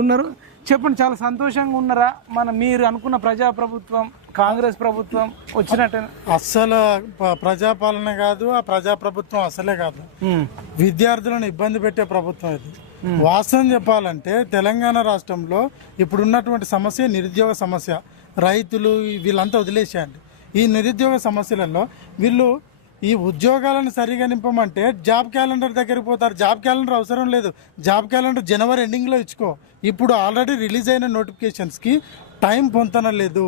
ఉన్నారు. చెప్పండి చాలా సంతోషంగా ఉన్నారా? మన మీరు అనుకున్న ప్రజా ప్రభుత్వం కాంగ్రెస్ ప్రభుత్వం వచ్చినట్టే. అస్సలు ప్రజాపాలన కాదు ఆ ప్రజాప్రభుత్వం అసలే కాదు. విద్యార్థులను ఇబ్బంది పెట్టే ప్రభుత్వం ఇది. వాస్తవం చెప్పాలంటే తెలంగాణ రాష్ట్రంలో ఇప్పుడు ఉన్నటువంటి సమస్య నిరుద్యోగ సమస్య. రైతులు వీళ్ళంతా వదిలేసేయండి. ఈ నిరుద్యోగ సమస్యలలో వీళ్ళు ఈ ఉద్యోగాలను సరిగా నింపమంటే జాబ్ క్యాలెండర్ దగ్గరికి పోతారు. జాబ్ క్యాలెండర్ అవసరం లేదు. జాబ్ క్యాలెండర్ జనవరి ఎండింగ్లో ఇచ్చుకో. ఇప్పుడు ఆల్రెడీ రిలీజ్ అయిన నోటిఫికేషన్స్కి టైం పొందనలేదు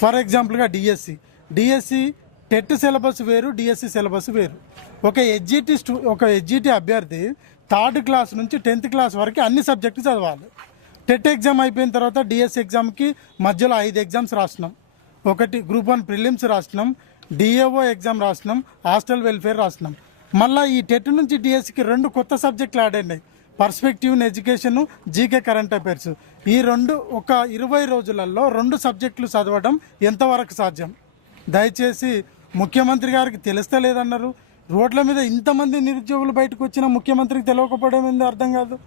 ఫర్ ఎగ్జాంపుల్గా డిఎస్సి. డిఎస్సి టెట్ సిలబస్ వేరు డిఎస్సి సిలబస్ వేరు. ఒక ఎడ్జిటి స్టూ ఒక ఎడ్జిటి అభ్యర్థి థర్డ్ క్లాస్ నుంచి టెన్త్ క్లాస్ వరకు అన్ని సబ్జెక్టు చదవాలి. టెట్ ఎగ్జామ్ అయిపోయిన తర్వాత డిఎస్సి ఎగ్జామ్కి మధ్యలో ఐదు ఎగ్జామ్స్ రాసినాం ఒకటి గ్రూప్ వన్ ప్రిలిమ్స్ రాసినాం డిఏఓ ఎగ్జామ్ రాసినాం హాస్టల్ వెల్ఫేర్ రాసినాం. మళ్ళీ ఈ టెట్ నుంచి డిఎస్సికి రెండు కొత్త సబ్జెక్టులు యాడ్ అయినాయి. Perspective in education GK current affairs ఈ రెండు ఒక ఇరవై రోజులలో రెండు సబ్జెక్టులు చదవడం ఎంతవరకు సాధ్యం? దయచేసి ముఖ్యమంత్రి గారికి తెలుస్తలేదన్నారు. రోడ్ల మీద ఇంతమంది నిరుద్యోగులు బయటకు వచ్చినా ముఖ్యమంత్రికి తెలియకపోవడం ఏందో అర్థం కాదు.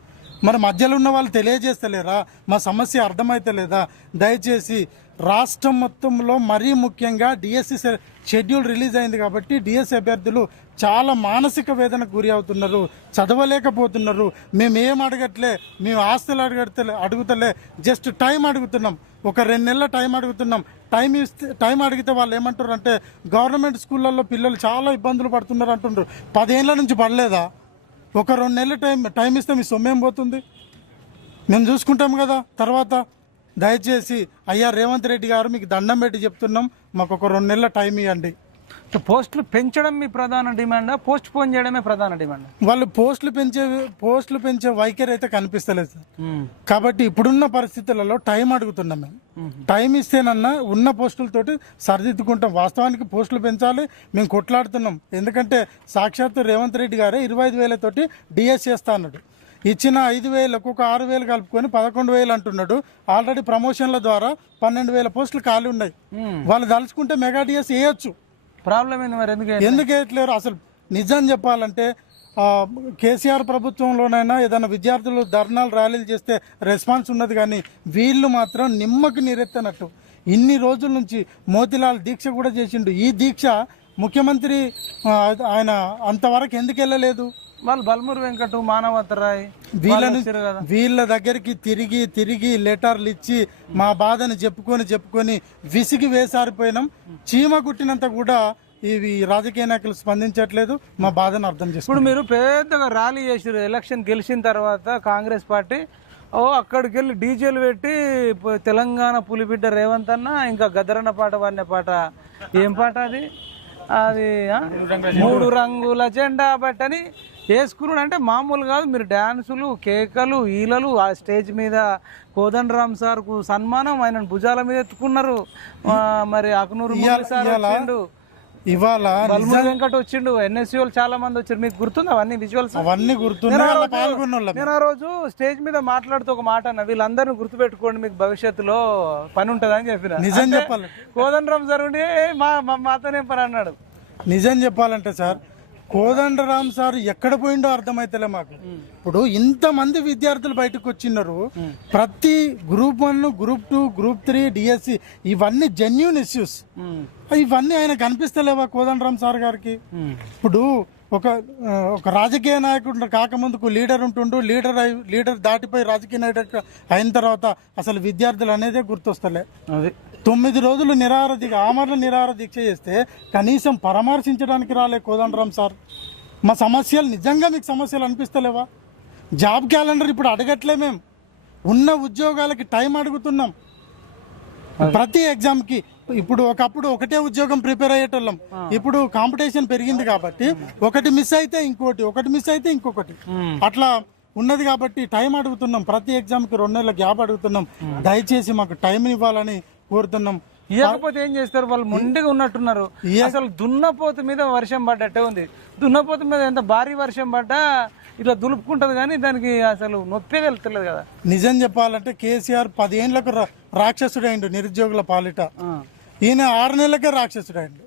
మరి మధ్యలో ఉన్న వాళ్ళు తెలియజేస్తలేరా? మా సమస్య అర్థమైతలేదా? దయచేసి రాష్ట్రం మొత్తంలో మరీ ముఖ్యంగా డిఎస్సి షెడ్యూల్ రిలీజ్ అయింది కాబట్టి డిఎస్సి అభ్యర్థులు చాలా మానసిక వేదనకు గురి అవుతున్నారు చదవలేకపోతున్నారు. మేము ఏం అడగట్లే మేము ఆస్తులు అడగట్లే అడుగుతలే జస్ట్ టైం అడుగుతున్నాం. ఒక రెండు నెలల టైం అడుగుతున్నాం. టైం ఇస్తే టైం అడిగితే వాళ్ళు ఏమంటారు అంటే గవర్నమెంట్ స్కూళ్ళల్లో పిల్లలు చాలా ఇబ్బందులు పడుతున్నారు అంటున్నారు పదేళ్ళ నుంచి పడలేదా? ఒక రెండు నెలల టైం టైం ఇస్తే మీ సొమ్మేం పోతుంది? మేము చూసుకుంటాం కదా. తర్వాత దయచేసి అయ్యా రేవంత్ రెడ్డి గారు మీకు దండం పెట్టి చెప్తున్నాం. మాకు ఒక రెండు నెలల టైం ఇవ్వండి. పోస్టులు పెంచడం మీ ప్రధాన డిమాండా? పోస్ట్ పోన్ చేయడమే ప్రధాన డిమాండ్? వాళ్ళు పోస్టులు పెంచే పోస్టులు పెంచే వైఖరి అయితే కనిపిస్తలేదు సార్. కాబట్టి ఇప్పుడున్న పరిస్థితులలో టైం అడుగుతున్నాం మేము. టైం ఇస్తేనన్నా ఉన్న పోస్టులతోటి సరిదిద్దుకుంటాం. వాస్తవానికి పోస్టులు పెంచాలి మేము కొట్లాడుతున్నాం. ఎందుకంటే సాక్షాత్తు రేవంత్ రెడ్డి గారే ఇరవై ఐదు వేలతోటి డిఎస్ చేస్తా అన్నాడు. ఇచ్చిన ఐదు వేలకు ఒక ఆరు వేలు కలుపుకొని పదకొండు వేలు అంటున్నాడు. ఆల్రెడీ ప్రమోషన్ల ద్వారా పన్నెండు వేల పోస్టులు ఖాళీ ఉన్నాయి. వాళ్ళు తలుచుకుంటే మెగా డిఎస్ వేయొచ్చు. ప్రాబ్లం ఏంది మరి? ఎందుకు ఎందుకు వేయట్లేరు? అసలు నిజం చెప్పాలంటే కేసీఆర్ ప్రభుత్వంలోనైనా ఏదైనా విద్యార్థులు ధర్నాలు ర్యాలీలు చేస్తే రెస్పాన్స్ ఉన్నది కానీ వీళ్ళు మాత్రం నిమ్మకు నీరెత్తనట్టు. ఇన్ని రోజుల నుంచి మోతిలాల్ దీక్ష కూడా చేసిండు. ఈ దీక్ష ముఖ్యమంత్రి ఆయన అంతవరకు ఎందుకు వెళ్ళలేదు? వాళ్ళు బల్మూరు వెంకట మానవతరాయ్ వీళ్ళని వీళ్ళ దగ్గరికి తిరిగి తిరిగి లెటర్లు ఇచ్చి మా బాధను చెప్పుకొని చెప్పుకొని విసిగి వేసారిపోయినాం. చీమ కుట్టినంత కూడా ఇవి రాజకీయ నాయకులు స్పందించట్లేదు. మా బాధను అర్థం చేసుకోండి ఇప్పుడు మీరు పెద్దగా ర్యాలీ చేసారు ఎలక్షన్ గెలిచిన తర్వాత కాంగ్రెస్ పార్టీ ఓ అక్కడికి వెళ్ళి డీజేలు పెట్టి తెలంగాణ పులిబిడ్డ రేవంత్ అన్న ఇంకా గద్దరన్న పాట పాడిన పాట. ఏం పాట అది? అది? మూడు రంగుల జెండా బట్టని వేసుకున్నాడు అంటే మామూలు కాదు. మీరు డ్యాన్సులు కేకలు ఈలలు ఆ స్టేజ్ మీద కోదండరామ్ సార్కు సన్మానం ఆయన భుజాల మీద ఎత్తుకున్నారు. మరి అకునూరు సార్ వచ్చిండు. ఇవాళ వెంకట్ వచ్చిండు. ఎన్ఎస్సీ వాళ్ళు చాలా మంది వచ్చారు. మీకు గుర్తుంది అవన్నీ విజువల్స్? అవన్నీ గుర్తున్నాయి. నేను ఆ రోజు స్టేజ్ మీద మాట్లాడుతూ ఒక మాట అన్న. వీళ్ళందరినీ గుర్తుపెట్టుకోండి మీకు భవిష్యత్తులో పని ఉంటుందని చెప్పిన. నిజం చెప్పాలి కోదండరామ్ సార్ ఉండి "ఏ, మా మా- మాతోనే పని అన్నాడు. నిజం చెప్పాలంటే సార్ కోదండరామ్ సార్ ఎక్కడ పోయిండో అర్థమైతలే మాకు. ఇప్పుడు ఇంతమంది విద్యార్థులు బయటకు వచ్చిన్నారు ప్రతి group one group two group three DSC ఇవన్నీ జెన్యున్ ఇష్యూస్. ఇవన్నీ ఆయన కనిపిస్తలేవా కోదండరామ్ సార్ గారికి? ఇప్పుడు ఒక ఒక రాజకీయ నాయకుడు కాకముందుకు లీడర్ ఉంటుండు లీడర్ అయి- లీడర్ దాటిపోయి రాజకీయ నాయకుడు అయిన తర్వాత అసలు విద్యార్థులు అనేదే గుర్తొస్తలే. అది. తొమ్మిది రోజులు నిరాహార దీక్ష ఆమరణ నిరాహార దీక్ష చేస్తే కనీసం పరామర్శించడానికి రాలే కోదండరామ్ సార్. మా సమస్యలు నిజంగా మీకు సమస్యలు అనిపిస్తలేవా? జాబ్ క్యాలెండర్ ఇప్పుడు అడగట్లే మేము ఉన్న ఉద్యోగాలకి టైం అడుగుతున్నాం. ప్రతి ఎగ్జామ్కి ఇప్పుడు ఒకప్పుడు ఒకటే ఉద్యోగం ప్రిపేర్ అయ్యేటోళ్ళం. ఇప్పుడు కాంపిటీషన్ పెరిగింది కాబట్టి ఒకటి మిస్ అయితే ఇంకోటి ఒకటి మిస్ అయితే ఇంకొకటి. అట్లా ఉన్నది కాబట్టి టైం అడుగుతున్నాం. ప్రతి ఎగ్జామ్కి రెండు నెలల గ్యాప్ అడుగుతున్నాం. దయచేసి మాకు టైం ఇవ్వాలని కోరుతున్నాం. ఇవ్వకపోతే ఏం చేస్తారు? వాళ్ళు మొండిగా ఉన్నట్టున్నారు. అసలు దున్నపోతు మీద వర్షం పడ్డట్టే ఉంది. దున్నపోతు మీద ఎంత భారీ వర్షం పడ్డా ఇట్లా దులుపుకుంటది కానీ దానికి అసలు నొప్పే తెలుస్తలేదు కదా. నిజం చెప్పాలంటే కేసీఆర్ పదేళ్ళకు రా- రాక్షసుడైండు నిరుద్యోగుల పాలిట. ఈయన ఆరు నెలలకే రాక్షసుడైండు